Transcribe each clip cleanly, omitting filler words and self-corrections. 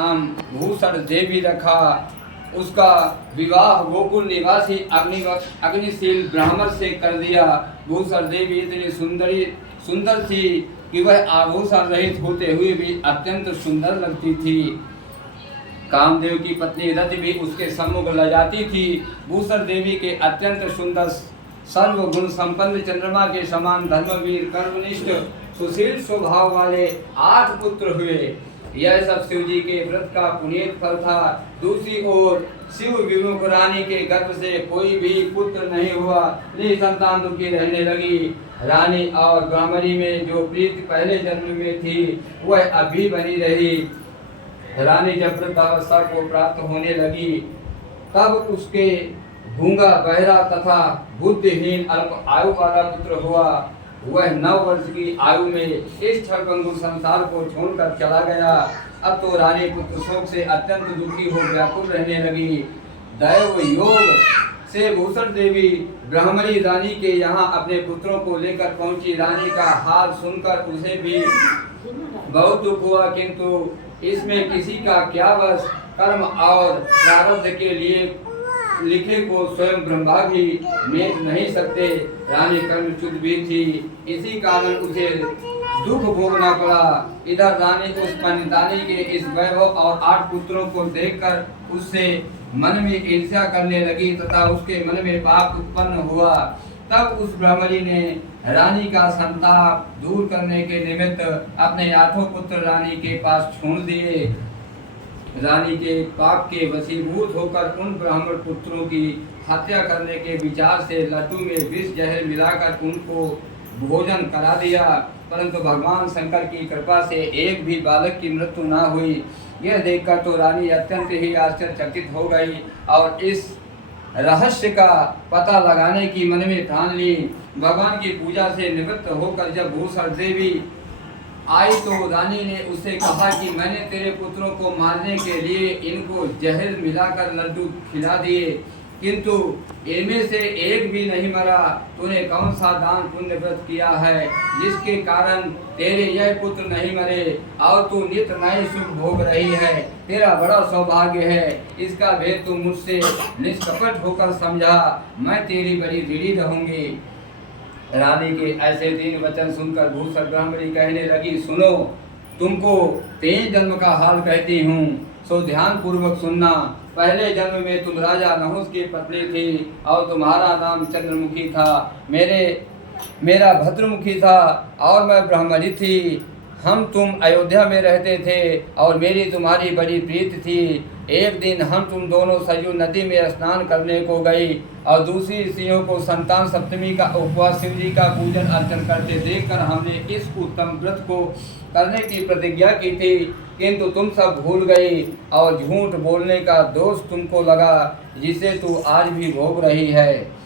नाम भूषण देवी रखा। उसका विवाह गोकुल निवासी अग्निशील ब्राह्मण से कर दिया। भूषण देवी इतनी सुंदर थी कि वह आभूषण रहित होते हुए भी अत्यंत सुंदर लगती थी। कामदेव की पत्नी रति भी उसके सम्मुख लजाती थी। भूषण देवी के अत्यंत सुंदर सर्वगुण संपन्न चंद्रमा के समान धर्मवीर कर्मनिष्ठ सुशील स्वभाव वाले 8 पुत्र हुए। यह सब शिव जी के व्रत का पुनीत फल था। दूसरी ओर शिव विमुख रानी के गर्भ से कोई भी पुत्र नहीं हुआ। निसंतान दुखी रहने लगी। रानी और ब्राह्मणी में जो प्रीति पहले जन्म में थी वह अभी बनी रही। रानी जब वृद्धावस्था को प्राप्त होने लगी तब उसके गूंगा, बहरा तथा बुद्धिहीन अल्प आयु वाला पुत्र हुआ। वह 9 वर्ष की आयु में इस क्षणभंगुर संसार को छोड़कर चला गया। अब तो रानी पुत्र शोक से अत्यंत दुखी हो व्याकुल रहने लगी। दैव योग से भूषण देवी ब्राह्मणी रानी के यहाँ अपने पुत्रों को लेकर पहुंची। रानी का हाल सुनकर उसे भी बहुत दुख हुआ, किंतु इसमें किसी का क्या वश। कर्म और प्रारब्ध के लिए लिखे को स्वयं ब्रह्मा भी मेट नहीं सकते। रानी कर्मच्युत भी थी, इसी कारण उसे दुख भोगना पड़ा। इधर रानी उस पंडितानी के इस वैभव और 8 पुत्रों को देखकर उससे मन में ईर्ष्या करने लगी तथा उसके मन में पाप उत्पन्न हुआ। तब उस ब्राह्मणी ने रानी का संताप दूर करने के निमित्त अपने 8 पुत्र रानी के पास छोड़ दिए। रानी के पाप के वशीभूत होकर उन ब्राह्मण पुत्रों की हत्या करने के विचार से लड्डू में विष जहर मिलाकर उनको भोजन करा दिया, परंतु भगवान शंकर की कृपा से एक भी बालक की मृत्यु न हुई। यह देखकर तो रानी अत्यंत ही आश्चर्यचकित हो गई और इस रहस्य का पता लगाने की मन में ठान ली। भगवान की पूजा से निवृत्त होकर जब भूषण देवी आई तो रानी ने उससे कहा कि मैंने तेरे पुत्रों को मारने के लिए इनको जहर मिलाकर लड्डू खिला दिए, किंतु इनमें से एक भी नहीं मरा। तूने कौन सा दान पुण्य व्रत किया है जिसके कारण तेरे यह पुत्र नहीं मरे और तू नित्य नए सुख भोग रही है? तेरा बड़ा सौभाग्य है। इसका भेद तू मुझसे निष्कपट होकर समझा। मैं तेरी बड़ी ऋणी रहूंगी। रानी के ऐसे 3 वचन सुनकर भूषण ब्राह्मणी कहने लगी, सुनो, तुमको 3 जन्म का हाल कहती हूँ, सो ध्यान पूर्वक सुनना। पहले जन्म में तुम राजा नहुस की पत्नी थी और तुम्हारा नाम चंद्रमुखी था। मेरा भद्रमुखी था और मैं ब्राह्मणी थी। हम तुम अयोध्या में रहते थे और मेरी तुम्हारी बड़ी प्रीति थी। एक दिन हम तुम दोनों सरयू नदी में स्नान करने को गई और दूसरी स्त्रियों को संतान सप्तमी का उपवास शिव जी का पूजन अर्चन करते देखकर हमने इस उत्तम व्रत को करने की प्रतिज्ञा की थी, किंतु तुम सब भूल गई और झूठ बोलने का दोष तुमको लगा, जिसे तू आज भी भोग रही है।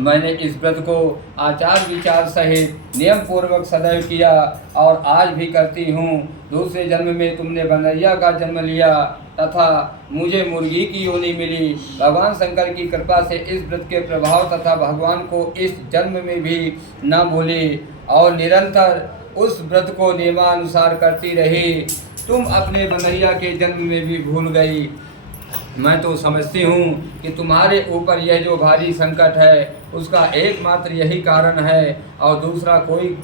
मैंने इस व्रत को आचार विचार सहित नियम पूर्वक सदैव किया और आज भी करती हूँ। दूसरे जन्म में तुमने बनैया का जन्म लिया तथा मुझे मुर्गी की योनि मिली। भगवान शंकर की कृपा से इस व्रत के प्रभाव तथा भगवान को इस जन्म में भी न भूली और निरंतर उस व्रत को नियमानुसार करती रही। तुम अपने बनैया के जन्म में भी भूल गई। मैं तो समझती हूँ कि तुम्हारे ऊपर यह जो भारी संकट है उसका एकमात्र यही कारण है और दूसरा कोई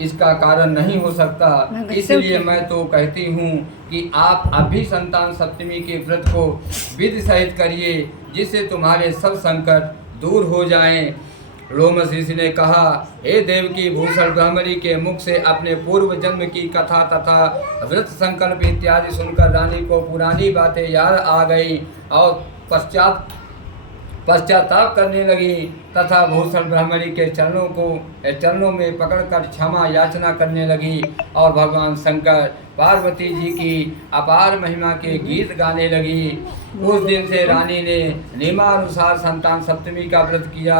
इसका कारण नहीं हो सकता। इसलिए मैं तो कहती हूँ कि आप अभी संतान सप्तमी के व्रत को विधि सहित करिए, जिससे तुम्हारे सब संकट दूर हो जाएं। रोमस ऋषि ने कहा, हे देवकी, भूषण ब्राह्मणी के मुख से अपने पूर्व जन्म की कथा तथा व्रत संकल्प इत्यादि सुनकर रानी को पुरानी बातें याद आ गई और पश्चाताप करने लगी तथा भूषण ब्राह्मणी के चरणों में पकड़कर क्षमा याचना करने लगी और भगवान शंकर पार्वती जी की अपार महिमा के गीत गाने लगी। उस दिन से रानी ने नियमानुसार संतान सप्तमी का व्रत किया,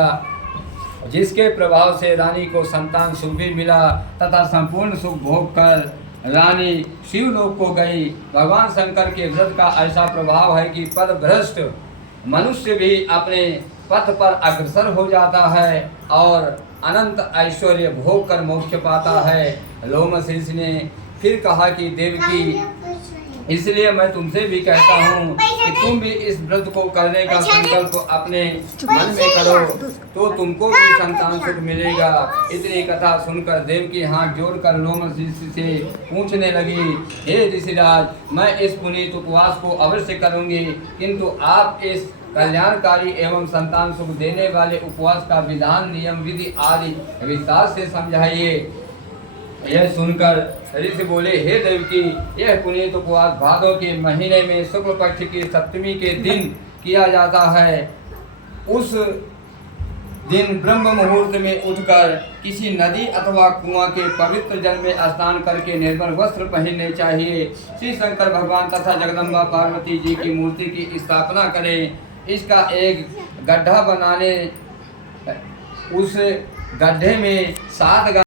जिसके प्रभाव से रानी को संतान सुख भी मिला तथा संपूर्ण सुख भोग कर रानी शिवलोक को गई। भगवान शंकर के व्रत का ऐसा प्रभाव है कि पदभ्रष्ट मनुष्य भी अपने पथ पर अग्रसर हो जाता है और अनंत ऐश्वर्य भोग कर मोक्ष पाता है। लोमस ऋषि ने फिर कहा कि देवकी, इसलिए मैं तुमसे भी कहता हूँ कि तुम भी इस व्रत को करने का संकल्प अपने मन में करो, तो तुमको भी संतान सुख मिलेगा। इतनी कथा सुनकर देवकी हाथ जोड़कर लोमश ऋषि से पूछने लगी, हे ऋषिराज, मैं इस पुनीत उपवास को अवश्य करूँगी, किंतु आप इस कल्याणकारी एवं संतान सुख देने वाले उपवास का विधान, नियम, विधि आदि विस्तार से समझाइए। यह सुनकर ऋषि बोले, हे देवकी, यह पुनीत उपवास भादों के महीने में शुक्ल पक्ष की सप्तमी के दिन किया जाता है। उस दिन ब्रह्म मुहूर्त में उठकर किसी नदी अथवा कुआं के पवित्र जल में स्नान करके निर्मल वस्त्र पहनने चाहिए। श्री शंकर भगवान तथा जगदम्बा पार्वती जी की मूर्ति की स्थापना करें। इसका एक गड्ढा बनाने, उस गड्ढे में 7